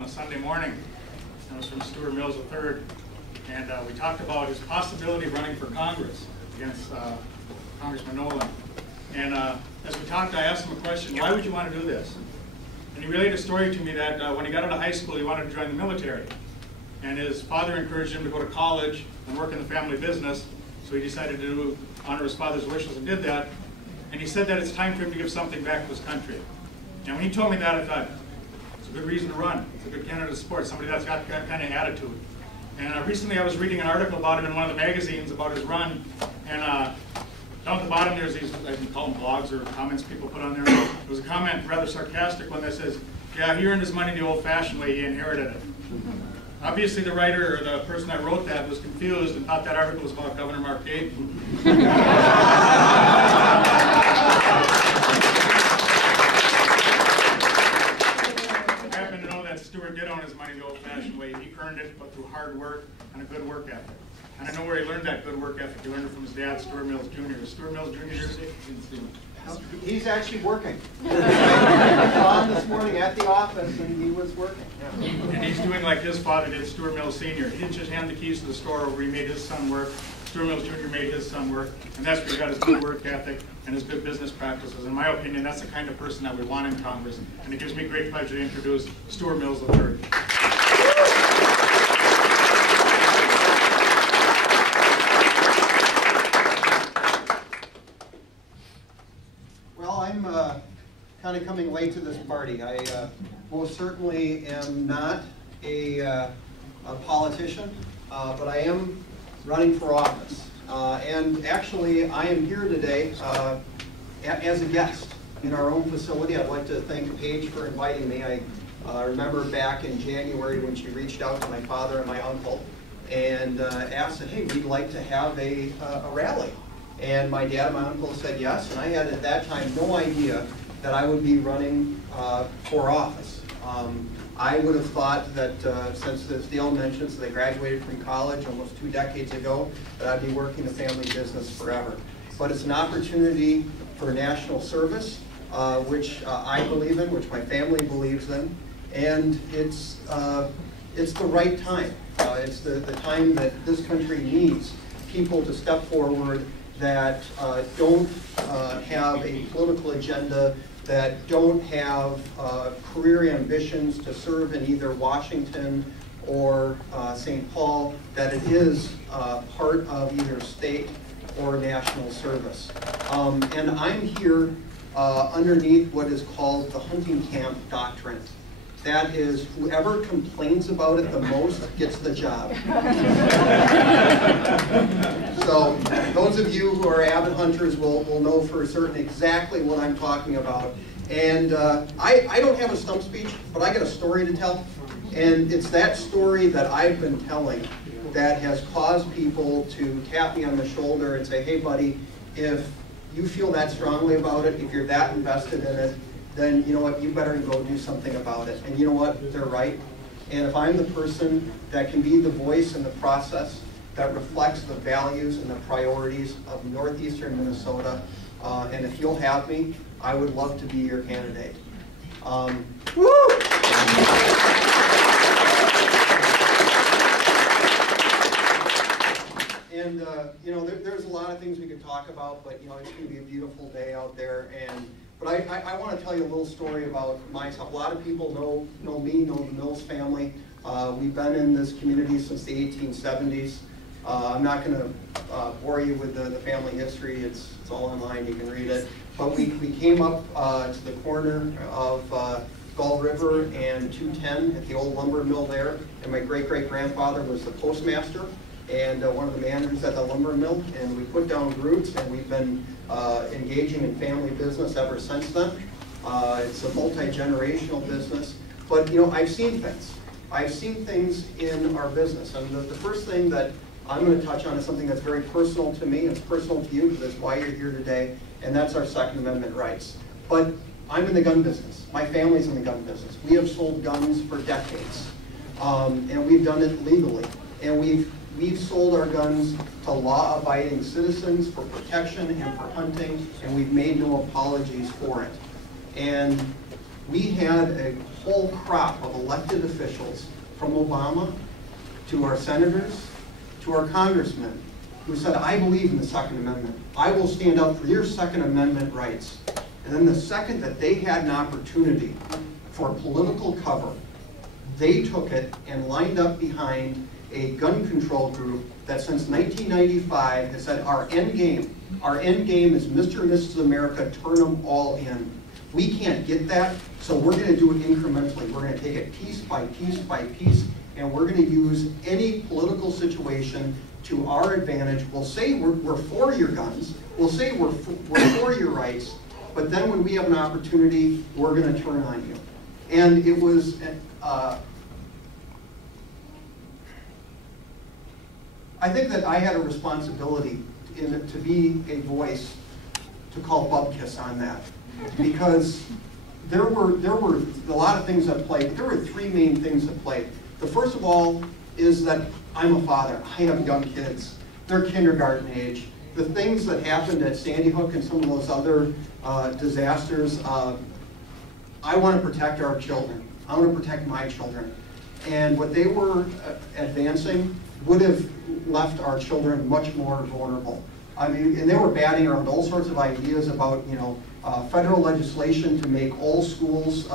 On a Sunday morning. It was from Stewart Mills III, and we talked about his possibility of running for Congress against Congressman Nolan. And as we talked, I asked him a question: why would you want to do this? And he related a story to me that when he got out of high school, he wanted to join the military. And his father encouraged him to go to college and work in the family business, so he decided to honor his father's wishes and did that. And he said that it's time for him to give something back to his country. And when he told me that, I thought, it's a good reason to run. It's a good candidate to support, somebody that's got that kind of attitude. And recently I was reading an article about him in one of the magazines about his run, and down at the bottom there's these, I can call them blogs or comments people put on there. There was a comment, rather sarcastic one, that says, yeah, he earned his money the old-fashioned way, he inherited it. Obviously the writer, or the person that wrote that, was confused and thought that article was about Governor Mark Dayton. Stewart did own his money the old-fashioned way. He earned it, but through hard work and a good work ethic. And I know where he learned that good work ethic. He learned it from his dad, Stewart Mills Jr. Is Stewart Mills Jr. here today? He's actually working. I saw him this morning at the office, and he was working. Yeah. And he's doing like his father did, Stewart Mills Sr. He didn't just hand the keys to the store over. He made his son work. Stewart Mills Jr. made his son work. And that's where he got his good work ethic and his good business practices. In my opinion, that's the kind of person that we want in Congress. And it gives me great pleasure to introduce Stewart Mills III. Well, I'm kind of coming late to this party. I most certainly am not a politician, but I am running for office. And actually, I am here today as a guest in our own facility. I'd like to thank Paige for inviting me. I remember back in January when she reached out to my father and my uncle and asked that, hey, we'd like to have a rally. And my dad and my uncle said yes, and I had at that time no idea that I would be running for office. I would have thought that since, as Dale mentions, that I graduated from college almost 2 decades ago, that I'd be working the family business forever. But it's an opportunity for national service, which I believe in, which my family believes in, and it's the right time. It's the time that this country needs people to step forward that don't have a political agenda, that don't have career ambitions to serve in either Washington or St. Paul, that it is part of either state or national service. And I'm here underneath what is called the hunting camp doctrine. That is, whoever complains about it the most gets the job. So those of you who are avid hunters will know for certain exactly what I'm talking about. And I don't have a stump speech, but I got a story to tell. And it's that story that I've been telling that has caused people to tap me on the shoulder and say, hey buddy, if you feel that strongly about it, if you're that invested in it, then you know what, you better go do something about it. And you know what, they're right. And if I'm the person that can be the voice in the process that reflects the values and the priorities of northeastern Minnesota, and if you'll have me, I would love to be your candidate. Woo! And you know, there's a lot of things we could talk about, but you know, it's going to be a beautiful day out there. But I want to tell you a little story about myself. A lot of people know me, know the Mills family. We've been in this community since the 1870s. I'm not going to bore you with the family history. It's all online. You can read it. But we came up to the corner of Gull River and 210 at the old lumber mill there. And my great-great-grandfather was the postmaster and one of the managers at the lumber mill. And we put down roots, and we've been engaging in family business ever since then. It's a multi-generational business. But you know, I've seen things. I've seen things in our business. And the first thing that I'm going to touch on is something that's very personal to me. It's personal to you because that's why you're here today, and that's our Second Amendment rights. But I'm in the gun business. My family's in the gun business. We have sold guns for decades, and we've done it legally. And we've sold our guns to law-abiding citizens for protection and for hunting, and we've made no apologies for it. And we had a whole crop of elected officials, from Obama to our senators to our congressmen, who said, I believe in the Second Amendment. I will stand up for your Second Amendment rights. And then the second that they had an opportunity for political cover, they took it and lined up behind a gun control group that since 1995 has said our end game is Mr. and Mrs. America, turn them all in. We can't get that, so we're going to do it incrementally. We're going to take it piece by piece by piece, and we're going to use any political situation to our advantage. We'll say we're for your guns, we'll say we're for your rights, but then when we have an opportunity, we're going to turn on you. And it was, I think that I had a responsibility to be a voice to call bupkis on that, because there were a lot of things at play. There were three main things at play. The first of all is that I'm a father. I have young kids. They're kindergarten age. The things that happened at Sandy Hook and some of those other disasters, I want to protect our children. I want to protect my children. And what they were advancing would have left our children much more vulnerable. I mean, and they were batting around all sorts of ideas about, federal legislation to make all schools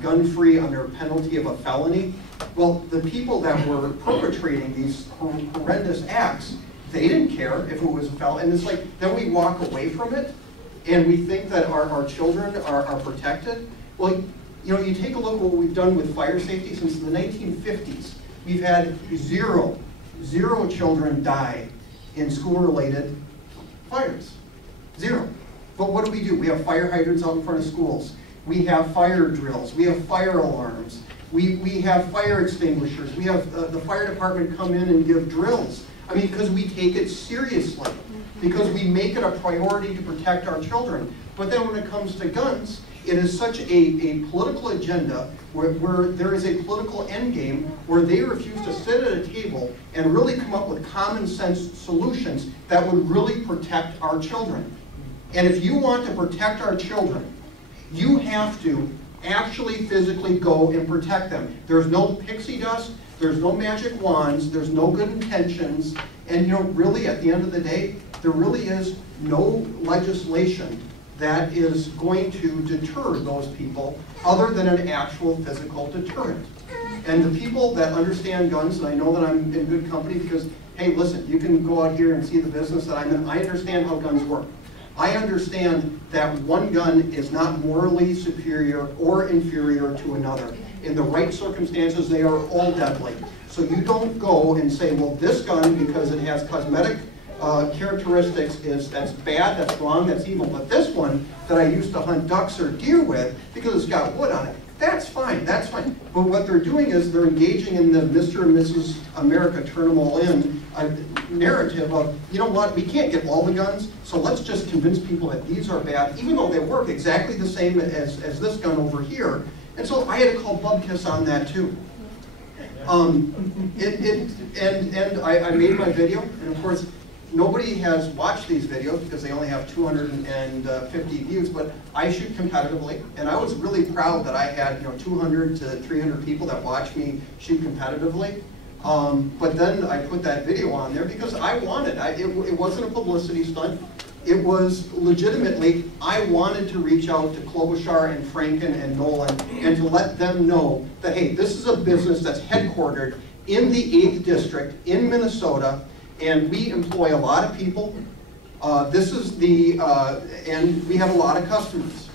gun-free under penalty of a felony. Well, the people that were perpetrating these horrendous acts, they didn't care if it was a felony. And it's like, then we walk away from it, and we think that our children are protected. Well, you take a look at what we've done with fire safety since the 1950s. We've had zero children die in school-related fires. Zero. But what do? We have fire hydrants out in front of schools. We have fire drills. We have fire alarms. We have fire extinguishers. We have the fire department come in and give drills. I mean, because we take it seriously. Because we make it a priority to protect our children. But then when it comes to guns, it is such a political agenda where there is a political endgame where they refuse to sit at a table and really come up with common sense solutions that would really protect our children. And if you want to protect our children, you have to actually physically go and protect them. There's no pixie dust, there's no magic wands, there's no good intentions, and really at the end of the day, there really is no legislation that is going to deter those people other than an actual physical deterrent. And the people that understand guns, and I know that I'm in good company because, hey, listen, you can go out here and see the business that I'm in. I understand how guns work. I understand that one gun is not morally superior or inferior to another. In the right circumstances, they are all deadly. So you don't go and say, well, this gun, because it has cosmetic characteristics, that's bad, that's wrong, that's evil. But this one that I used to hunt ducks or deer with, because it's got wood on it, that's fine, that's fine. But what they're doing is they're engaging in the Mr. and Mrs. America turn them all in narrative of, you know what, we can't get all the guns, so let's just convince people that these are bad, even though they work exactly the same as this gun over here. And so I had to call bupkis on that too. I made my video, and of course, nobody has watched these videos because they only have 250 views, but I shoot competitively, and I was really proud that I had 200 to 300 people that watch me shoot competitively. But then I put that video on there because I wanted, it wasn't a publicity stunt. It was legitimately, I wanted to reach out to Klobuchar and Franken and Nolan and to let them know that, hey, this is a business that's headquartered in the 8th District in Minnesota, and we employ a lot of people. This is and we have a lot of customers.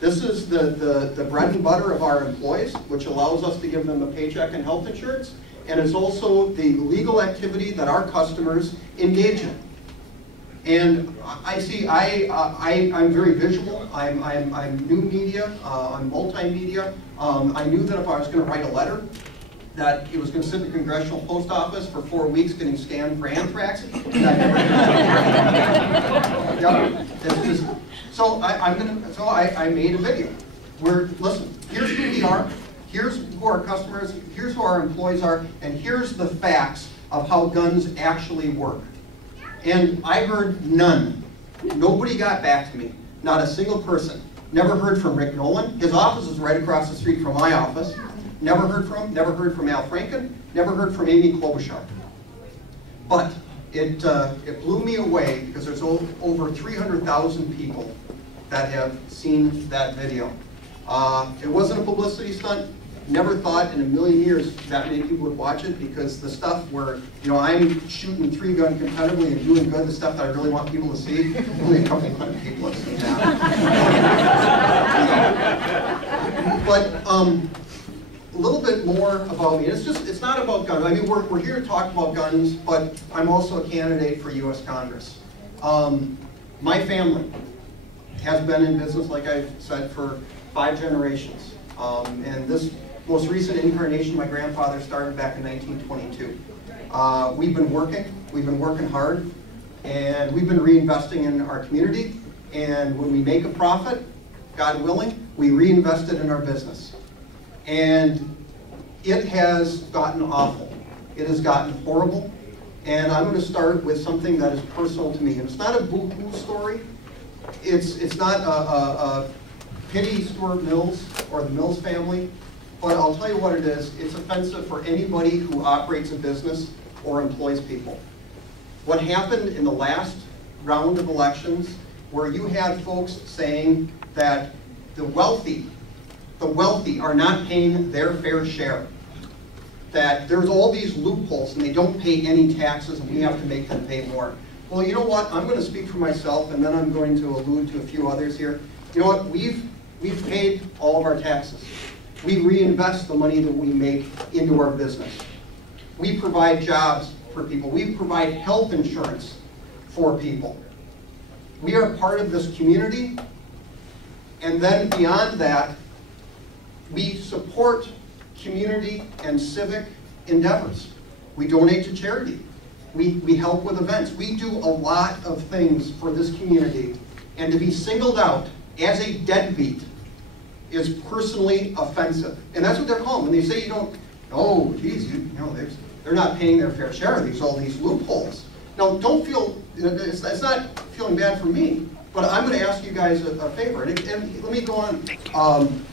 This is the bread and butter of our employees, which allows us to give them a paycheck and health insurance, and it's also the legal activity that our customers engage in. And I see, I'm very visual. I'm new media. I'm multimedia. I knew that if I was going to write a letter, that it was going to sit in the Congressional Post Office for 4 weeks getting scanned for anthrax. So I made a video where, listen, here's who we are, here's who our customers, here's who our employees are, and here's the facts of how guns actually work. And I heard none. Nobody got back to me. Not a single person. Never heard from Rick Nolan. His office is right across the street from my office. Never heard from him. Never heard from Al Franken. Never heard from Amy Klobuchar. But it blew me away because there's over 300,000 people that have seen that video. It wasn't a publicity stunt. Never thought in a million years that many people would watch it, because the stuff where, you know, I'm shooting 3-gun competitively and doing good, the stuff that I really want people to see, only a couple hundred people have seen that. But a little bit more about me. It's not about guns. I mean, we're here to talk about guns, but I'm also a candidate for U.S. Congress. My family has been in business, like I've said, for 5 generations. And this most recent incarnation, my grandfather started back in 1922. We've been working hard, and we've been reinvesting in our community. And when we make a profit, God willing, we reinvest it in our business. And it has gotten awful. It has gotten horrible. And I'm going to start with something that is personal to me. And it's not a boo-hoo story. It's not a pity Stewart Mills or the Mills family. But I'll tell you what it is. It's offensive for anybody who operates a business or employs people. What happened in the last round of elections, where you had folks saying that the wealthy are not paying their fair share, that there's all these loopholes and they don't pay any taxes and we have to make them pay more. Well, you know what? I'm going to speak for myself, and then I'm going to allude to a few others here. You know what? We've paid all of our taxes. We reinvest the money that we make into our business. We provide jobs for people. We provide health insurance for people. We are part of this community, and then beyond that, we support community and civic endeavors. We donate to charity. We help with events. We do a lot of things for this community, and to be singled out as a deadbeat is personally offensive. And that's what they're called. When they say you don't, oh, geez, you know, they're not paying their fair share. There's all these loopholes. Now, don't feel, it's not feeling bad for me, but I'm going to ask you guys a favor. And let me go on.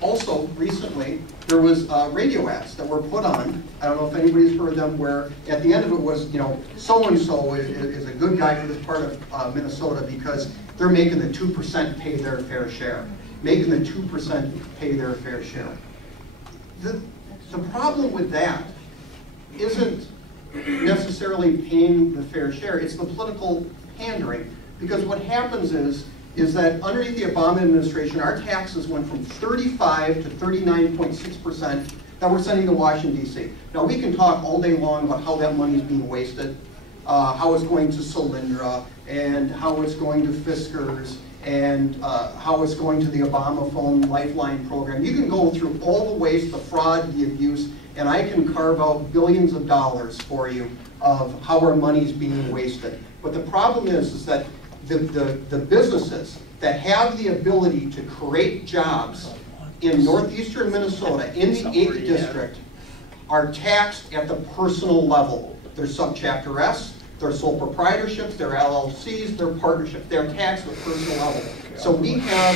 Also, recently, there was radio ads that were put on. I don't know if anybody's heard them, where at the end of it was, you know, so-and-so is a good guy for this part of Minnesota because they're making the 2% pay their fair share. Making the 2% pay their fair share. The problem with that isn't necessarily paying the fair share, it's the political pandering. Because what happens is that underneath the Obama administration, our taxes went from 35 to 39.6% that we're sending to Washington, D.C. Now, we can talk all day long about how that money is being wasted, how it's going to Solyndra, and how it's going to Fiskars, and how it's going to the Obama Phone Lifeline program. You can go through all the waste, the fraud, the abuse, and I can carve out billions of dollars for you of how our money is being wasted. But the problem is that the businesses that have the ability to create jobs in northeastern Minnesota, in the 8th district, are taxed at the personal level. They're subchapter S, they're sole proprietorships, they're LLCs, they're partnerships. They're taxed at the personal level. So we have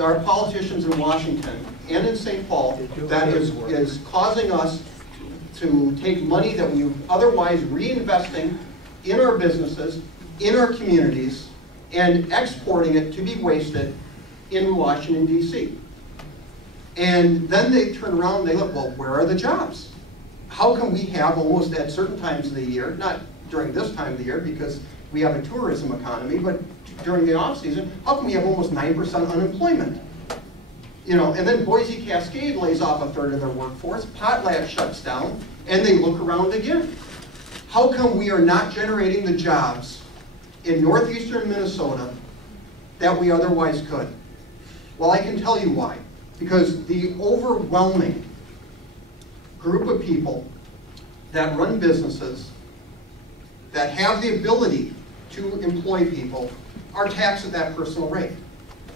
our politicians in Washington and in St. Paul that is causing us to take money that we otherwise reinvesting in our businesses, in our communities, and exporting it to be wasted in Washington, D.C. And then they turn around and they look, well, where are the jobs? How can we have almost at certain times of the year, not during this time of the year because we have a tourism economy, but during the off season, how can we have almost 9% unemployment? You know, and then Boise Cascade lays off 1/3 of their workforce, Potlatch shuts down, and they look around again. How come we are not generating the jobs in northeastern Minnesota that we otherwise could? Well, I can tell you why. Because the overwhelming group of people that run businesses that have the ability to employ people are taxed at that personal rate.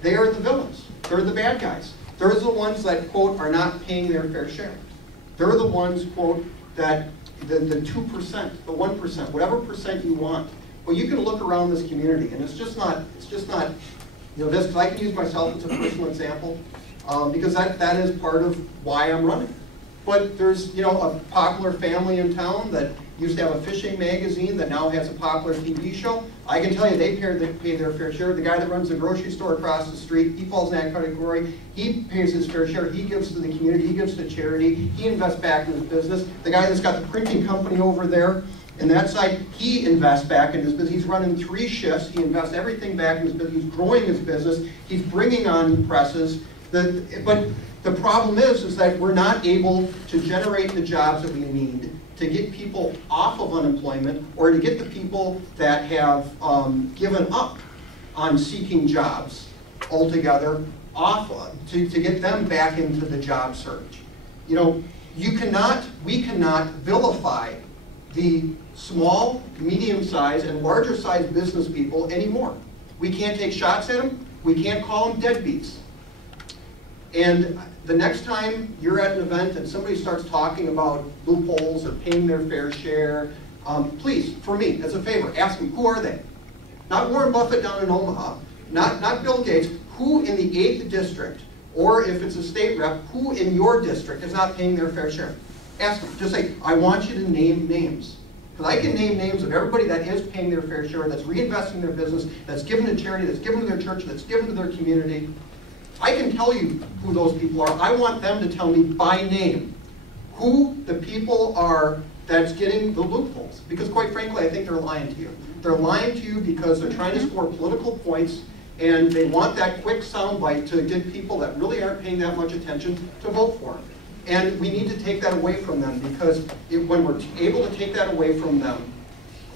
They are the villains. They're the bad guys. They're the ones that, quote, are not paying their fair share. They're the ones, quote, that the 2%, the 1%, whatever percent you want. Well, you can look around this community, and it's just not You know, this, 'cause I can use myself as a personal example, because that is part of why I'm running. But there's, you know, a popular family in town that used to have a fishing magazine that now has a popular TV show. I can tell you they pay their fair share. The guy that runs the grocery store across the street, he falls in that category. He pays his fair share. He gives to the community. He gives to charity. He invests back in his business. The guy that's got the printing company over there, and that side, he invests back in his business. He's running 3 shifts. He invests everything back in his business. He's growing his business. He's bringing on presses. But the problem is that we're not able to generate the jobs that we need to get people off of unemployment, or to get the people that have given up on seeking jobs altogether off, to get them back into the job search. You know, we cannot vilify the small, medium-sized, and larger-sized business people anymore. We can't take shots at them. We can't call them deadbeats. And the next time you're at an event and somebody starts talking about loopholes or paying their fair share, please, for me, as a favor, ask them, who are they? Not Warren Buffett down in Omaha, not Bill Gates. Who in the 8th district, or if it's a state rep, who in your district is not paying their fair share? Ask them. Just say, I want you to name names. Because I can name names of everybody that is paying their fair share, that's reinvesting their business, that's given to charity, that's given to their church, that's given to their community. I can tell you who those people are. I want them to tell me by name who the people are that's getting the loopholes. Because quite frankly, I think they're lying to you. They're lying to you because they're trying to score political points, and they want that quick soundbite to get people that really aren't paying that much attention to vote for them. And we need to take that away from them, because when we're able to take that away from them,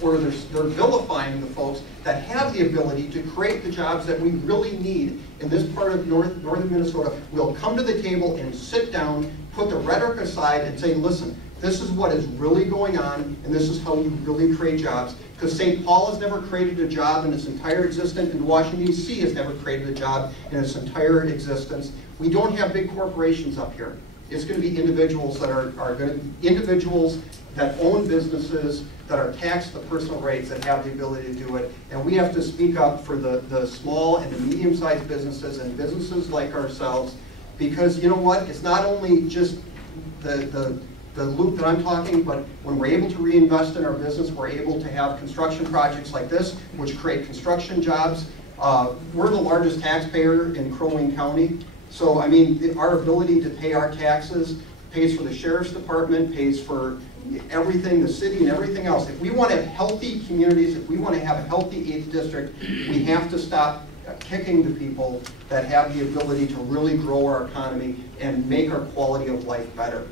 or they're vilifying the folks that have the ability to create the jobs that we really need in this part of northern Minnesota, we'll come to the table and sit down, put the rhetoric aside, and say, listen, this is what is really going on, and this is how you really create jobs. Because St. Paul has never created a job in its entire existence, and Washington, D.C. has never created a job in its entire existence. We don't have big corporations up here. It's going to be individuals that individuals that own businesses, that are taxed the personal rates, that have the ability to do it. And we have to speak up for the small and the medium-sized businesses and businesses like ourselves, because you know what? It's not only just the loop that I'm talking, but when we're able to reinvest in our business, we're able to have construction projects like this, which create construction jobs. We're the largest taxpayer in Crow Wing County. So, I mean, our ability to pay our taxes pays for the sheriff's department, pays for everything, the city and everything else. If we want to have healthy communities, if we want to have a healthy 8th district, we have to stop kicking the people that have the ability to really grow our economy and make our quality of life better.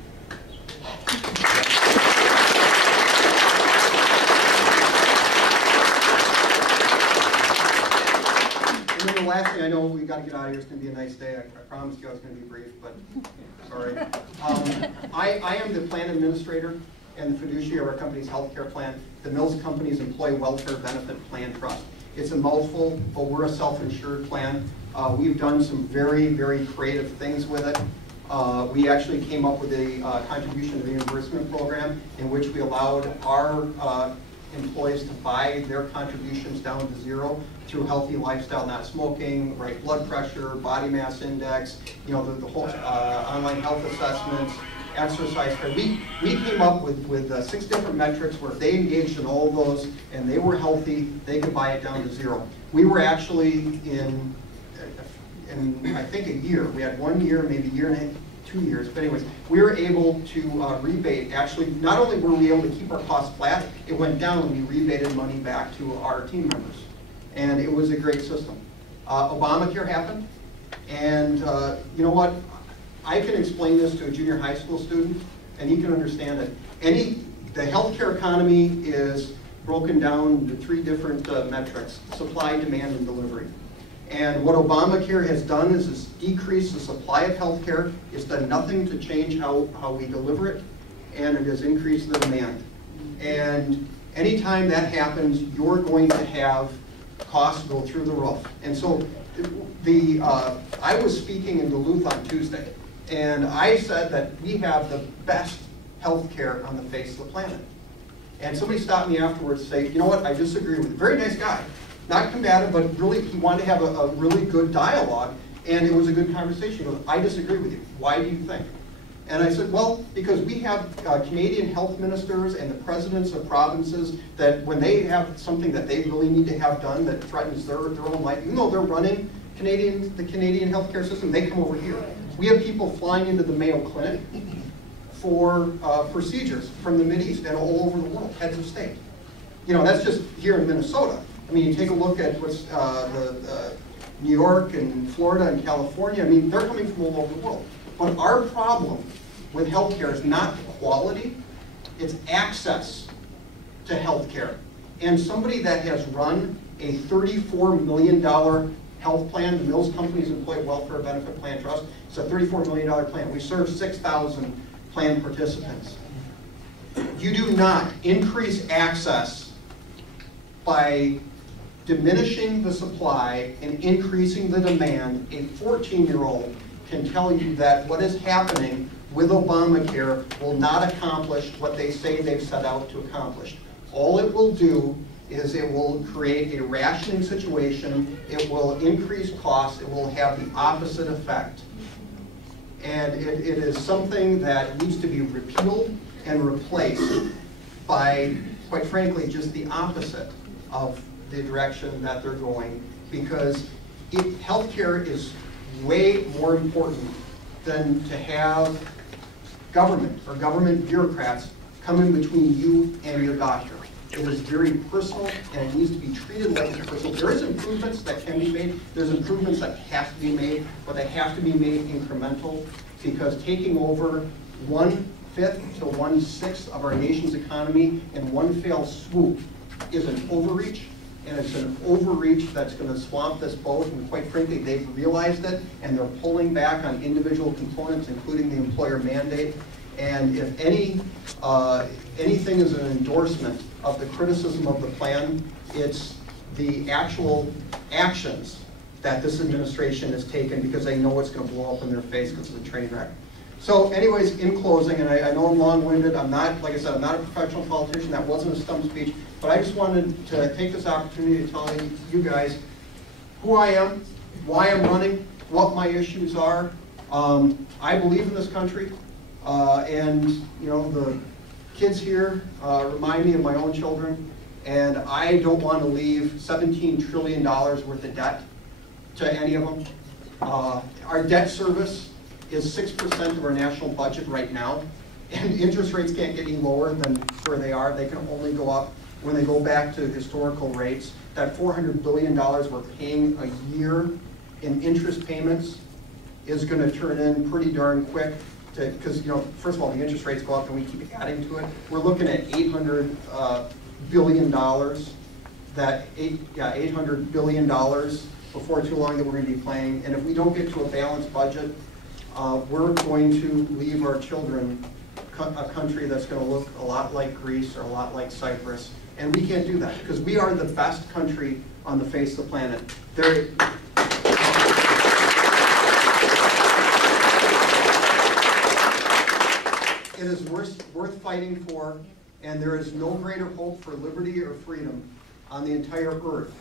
And then the last thing, I know we got to get out of here. It's going to be a nice day. I promised you I was going to be brief, but sorry. I am the plan administrator and the fiduciary of our company's healthcare plan, the Mills Company's Employee Welfare Benefit Plan Trust. It's a mouthful, but we're a self-insured plan. We've done some very, very creative things with it. We actually came up with a contribution reimbursement program in which we allowed our employees to buy their contributions down to zero through healthy lifestyle, not smoking, right blood pressure, body mass index, you know, the whole online health assessments, exercise care. We came up with 6 different metrics where if they engaged in all of those and they were healthy, they could buy it down to zero. We were actually in I think a year. We had 1 year, maybe a year and 2 years, but anyways, we were able to rebate. Actually, not only were we able to keep our costs flat, it went down and we rebated money back to our team members. And it was a great system. Obamacare happened, and you know what? I can explain this to a junior high school student, and he can understand it. The healthcare economy is broken down into 3 different metrics: supply, demand, and delivery. And what Obamacare has done is it's decreased the supply of healthcare. It's done nothing to change how we deliver it, and it has increased the demand. And anytime that happens, you're going to have costs go through the roof. And so I was speaking in Duluth on Tuesday, and I said that we have the best healthcare on the face of the planet. And somebody stopped me afterwards to say, you know what, I disagree with you. Very nice guy. not combative, but really he wanted to have a really good dialogue, and it was a good conversation. He goes, I disagree with you. Why do you think? And I said, well, because we have Canadian health ministers and the presidents of provinces that when they have something that they really need to have done that threatens their own life, even though they're running the Canadian healthcare system, they come over here. We have people flying into the Mayo Clinic for procedures from the Mideast and all over the world, heads of state. You know, that's just here in Minnesota. I mean, you take a look at what's New York and Florida and California. I mean, they're coming from all over the world. But our problem with healthcare is not quality, it's access to healthcare. And somebody that has run a $34 million health plan, the Mills Company's Employee Welfare Benefit Plan Trust, it's a $34 million plan. We serve 6,000 plan participants. You do not increase access by diminishing the supply and increasing the demand. A 14-year-old can tell you that what is happening with Obamacare will not accomplish what they say they've set out to accomplish. All it will do is it will create a rationing situation, it will increase costs, it will have the opposite effect. And it is something that needs to be repealed and replaced by, quite frankly, just the opposite of the direction that they're going, because healthcare is way more important than to have government or government bureaucrats come in between you and your doctor. It is very personal, and it needs to be treated like personal. There is improvements that can be made. There's improvements that have to be made, but they have to be made incremental, because taking over 1/5 to 1/6 of our nation's economy in one fell swoop is an overreach. And it's an overreach that's going to swamp this boat, and quite frankly, they've realized it, and they're pulling back on individual components, including the employer mandate. And if anything is an endorsement of the criticism of the plan, it's the actual actions that this administration has taken, because they know it's going to blow up in their face because of the train wreck. So anyways, in closing, and I know I'm long-winded, I'm not, like I said, I'm not a professional politician, that wasn't a stump speech, but I just wanted to take this opportunity to tell you guys who I am, why I'm running, what my issues are. I believe in this country, and you know, the kids here remind me of my own children, and I don't want to leave $17 trillion worth of debt to any of them. Our debt service is 6% of our national budget right now, and interest rates can't get any lower than where they are. They can only go up when they go back to historical rates. That $400 billion we're paying a year in interest payments is going to turn in pretty darn quick, because you know, first of all, the interest rates go up and we keep adding to it. We're looking at $800 billion. $800 billion before too long that we're going to be paying. And if we don't get to a balanced budget, we're going to leave our children a country that's going to look a lot like Greece or a lot like Cyprus. And we can't do that, because we are the best country on the face of the planet. It is worth fighting for, and there is no greater hope for liberty or freedom on the entire earth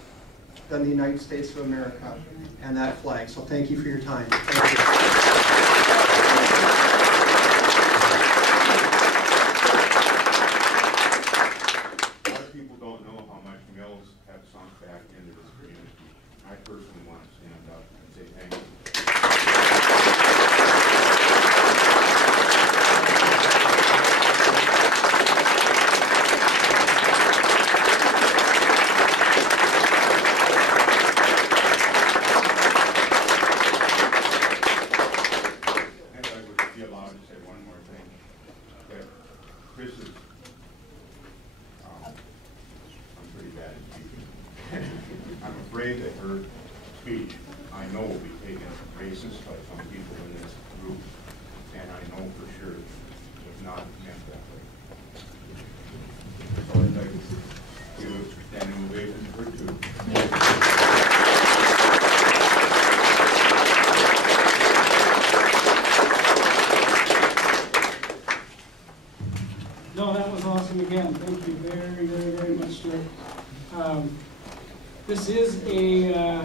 than the United States of America and that flag. So thank you for your time. Thank you. I personally want to stand up and say thank you. And I would be allowed to say one more thing. That Chris is, I'm pretty bad at speaking. I'm afraid that her speech, I know, will be taken racist by some people in this group, and I know for sure it was not meant that way. So I'd like to give a standing ovation for two. No, that was awesome again. Thank you very, very, very much, Stewart. This is a